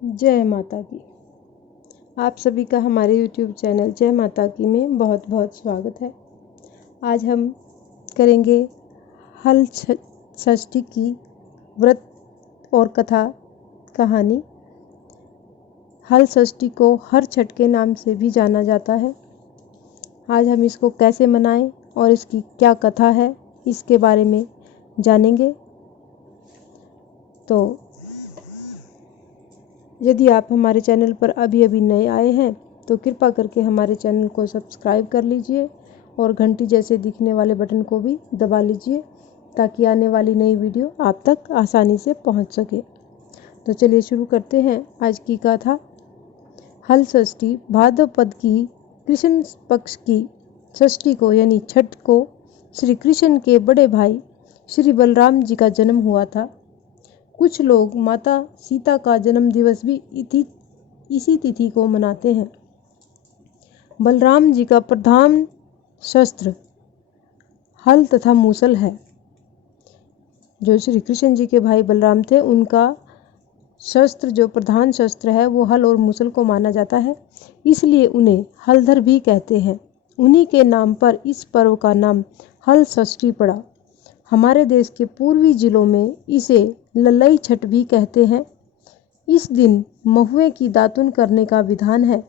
जय माता की। आप सभी का हमारे YouTube चैनल जय माता की में बहुत बहुत स्वागत है। आज हम करेंगे हल षष्ठी की व्रत और कथा कहानी। हल षष्ठी को हर छठ के नाम से भी जाना जाता है। आज हम इसको कैसे मनाएं और इसकी क्या कथा है इसके बारे में जानेंगे। तो यदि आप हमारे चैनल पर अभी नए आए हैं तो कृपा करके हमारे चैनल को सब्सक्राइब कर लीजिए और घंटी जैसे दिखने वाले बटन को भी दबा लीजिए ताकि आने वाली नई वीडियो आप तक आसानी से पहुंच सके। तो चलिए शुरू करते हैं आज की कथा। हल षष्ठी भाद्रपद की कृष्ण पक्ष की षष्ठी को यानी छठ को श्री कृष्ण के बड़े भाई श्री बलराम जी का जन्म हुआ था। कुछ लोग माता सीता का जन्म दिवस भी इसी तिथि को मनाते हैं। बलराम जी का प्रधान शस्त्र हल तथा मूसल है। जो श्री कृष्ण जी के भाई बलराम थे उनका शस्त्र जो प्रधान शस्त्र है वो हल और मूसल को माना जाता है, इसलिए उन्हें हलधर भी कहते हैं। उन्हीं के नाम पर इस पर्व का नाम हल षष्ठी पड़ा। हमारे देश के पूर्वी जिलों में इसे ललई छठ भी कहते हैं। इस दिन महुए की दातुन करने का विधान है।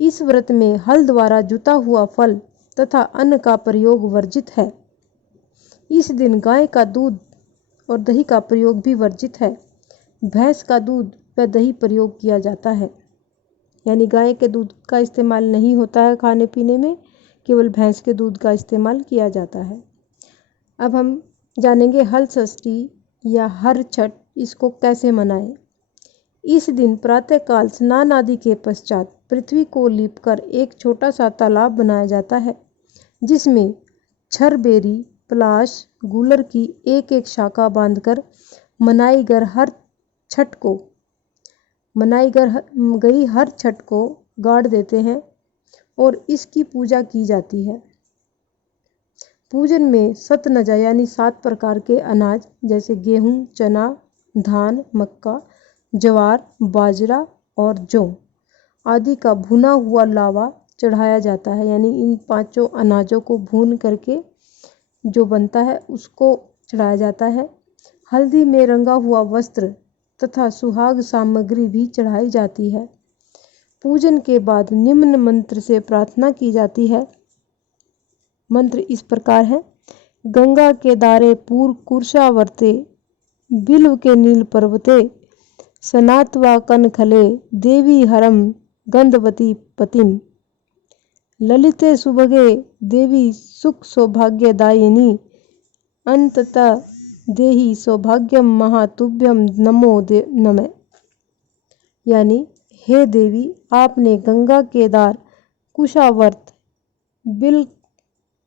इस व्रत में हल द्वारा जुता हुआ फल तथा अन्न का प्रयोग वर्जित है। इस दिन गाय का दूध और दही का प्रयोग भी वर्जित है। भैंस का दूध व दही प्रयोग किया जाता है, यानी गाय के दूध का इस्तेमाल नहीं होता है खाने पीने में, केवल भैंस के दूध का इस्तेमाल किया जाता है। अब हम जानेंगे हल षष्ठी या हर छठ इसको कैसे मनाएं। इस दिन प्रातःकाल स्नान आदि के पश्चात पृथ्वी को लीपकर एक छोटा सा तालाब बनाया जाता है, जिसमें छर बेरी पलाश गूलर की एक एक शाखा बांधकर मनाई गई हर छठ को गाड़ देते हैं और इसकी पूजा की जाती है। पूजन में सतनजा यानी 7 प्रकार के अनाज जैसे गेहूं, चना, धान, मक्का, ज्वार, बाजरा और जौ आदि का भुना हुआ लावा चढ़ाया जाता है, यानी इन 5 अनाजों को भून करके जो बनता है उसको चढ़ाया जाता है। हल्दी में रंगा हुआ वस्त्र तथा सुहाग सामग्री भी चढ़ाई जाती है। पूजन के बाद निम्न मंत्र से प्रार्थना की जाती है। मंत्र इस प्रकार है: गंगा के दारे पूर कुर्षावर्ते बिल्व के नील पर्वते सनात्वा कनखले देवी हरम गंधवती पतिम ललिते सुभगे देवी सुख सौभाग्यदायिनी अंततः देहि सौभाग्यम महातुभ्यम नमो नमः। यानी हे देवी, आपने गंगा केदार, कुशावर्त, बिल,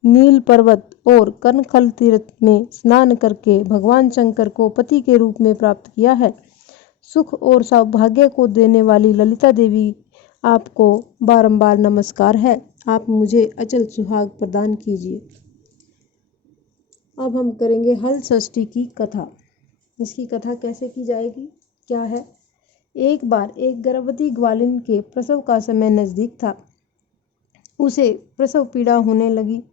नील पर्वत और कनखल तीर्थ में स्नान करके भगवान शंकर को पति के रूप में प्राप्त किया है। सुख और सौभाग्य को देने वाली ललिता देवी, आपको बारंबार नमस्कार है। आप मुझे अचल सुहाग प्रदान कीजिए। अब हम करेंगे हल षष्ठी की कथा। इसकी कथा कैसे की जाएगी, क्या है। एक बार एक गर्भवती ग्वालिन के प्रसव का समय नजदीक था। उसे प्रसव पीड़ा होने लगी।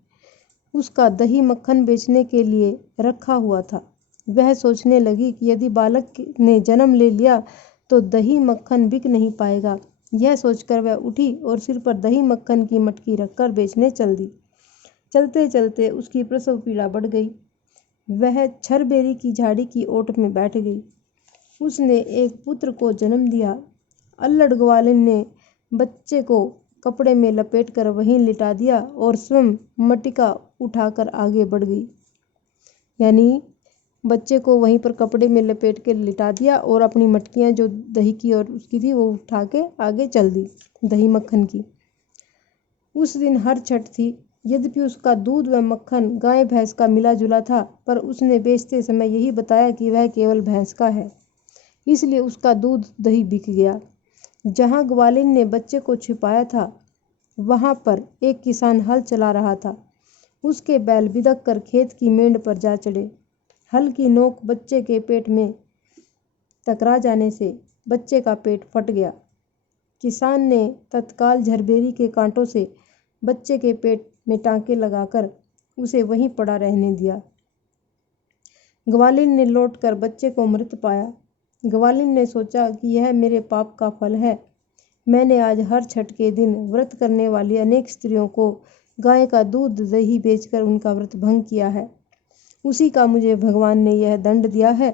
उसका दही मक्खन बेचने के लिए रखा हुआ था। वह सोचने लगी कि यदि बालक ने जन्म ले लिया तो दही मक्खन बिक नहीं पाएगा। यह सोचकर वह उठी और सिर पर दही मक्खन की मटकी रखकर बेचने चल दी। चलते चलते उसकी प्रसव पीड़ा बढ़ गई। वह छरबेरी की झाड़ी की ओट में बैठ गई। उसने एक पुत्र को जन्म दिया। अल्लड़ ग्वालिन ने बच्चे को कपड़े में लपेटकर वहीं लिटा दिया और स्वयं मटिका उठाकर आगे बढ़ गई। यानी बच्चे को वहीं पर कपड़े में लपेट के लिटा दिया और अपनी मटकियां जो दही की और उसकी थी वो उठा के आगे चल दी, दही मक्खन की। उस दिन हर छठ थी। यद्यपि उसका दूध व मक्खन गाय भैंस का मिला जुला था, पर उसने बेचते समय यही बताया कि वह केवल भैंस का है, इसलिए उसका दूध दही बिक गया। जहाँ ग्वालिन ने बच्चे को छिपाया था वहाँ पर एक किसान हल चला रहा था। उसके बैल बिदक कर खेत की मेंढ पर जा चढ़े। हल की नोक बच्चे के पेट में टकरा जाने से बच्चे का पेट फट गया। किसान ने तत्काल झरबेरी के कांटों से बच्चे के पेट में टांके लगाकर उसे वहीं पड़ा रहने दिया। ग्वालिन ने लौटकर बच्चे को मृत पाया। ग्वालिन ने सोचा कि यह मेरे पाप का फल है। मैंने आज हर छठ के दिन व्रत करने वाली अनेक स्त्रियों को गाय का दूध दही बेचकर उनका व्रत भंग किया है। उसी का मुझे भगवान ने यह दंड दिया है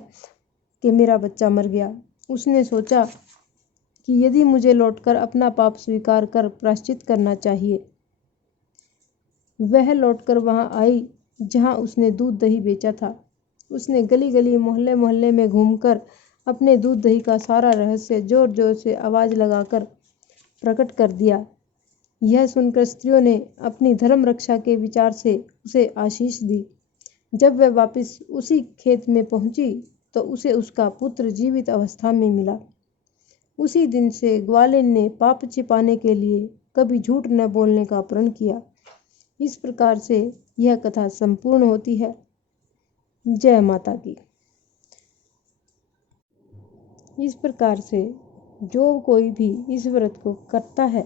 कि मेरा बच्चा मर गया। उसने सोचा कि यदि मुझे लौटकर अपना पाप स्वीकार कर प्रायश्चित करना चाहिए। वह लौटकर वहां आई जहां उसने दूध दही बेचा था। उसने गली गली मोहल्ले मोहल्ले में घूमकर अपने दूध दही का सारा रहस्य जोर जोर से आवाज लगाकर प्रकट कर दिया। यह सुनकर स्त्रियों ने अपनी धर्म रक्षा के विचार से उसे आशीष दी। जब वह वापस उसी खेत में पहुंची तो उसे उसका पुत्र जीवित अवस्था में मिला। उसी दिन से ग्वालिन ने पाप छिपाने के लिए कभी झूठ न बोलने का प्रण किया। इस प्रकार से यह कथा संपूर्ण होती है। जय माता की। इस प्रकार से जो कोई भी इस व्रत को करता है,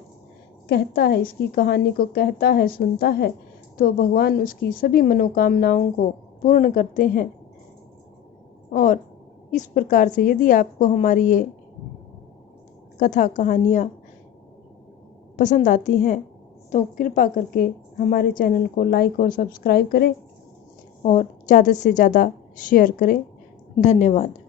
कहता है, इसकी कहानी को कहता है, सुनता है, तो भगवान उसकी सभी मनोकामनाओं को पूर्ण करते हैं। और इस प्रकार से यदि आपको हमारी ये कथा कहानियाँ पसंद आती हैं तो कृपा करके हमारे चैनल को लाइक और सब्सक्राइब करें और ज़्यादा से ज़्यादा शेयर करें। धन्यवाद।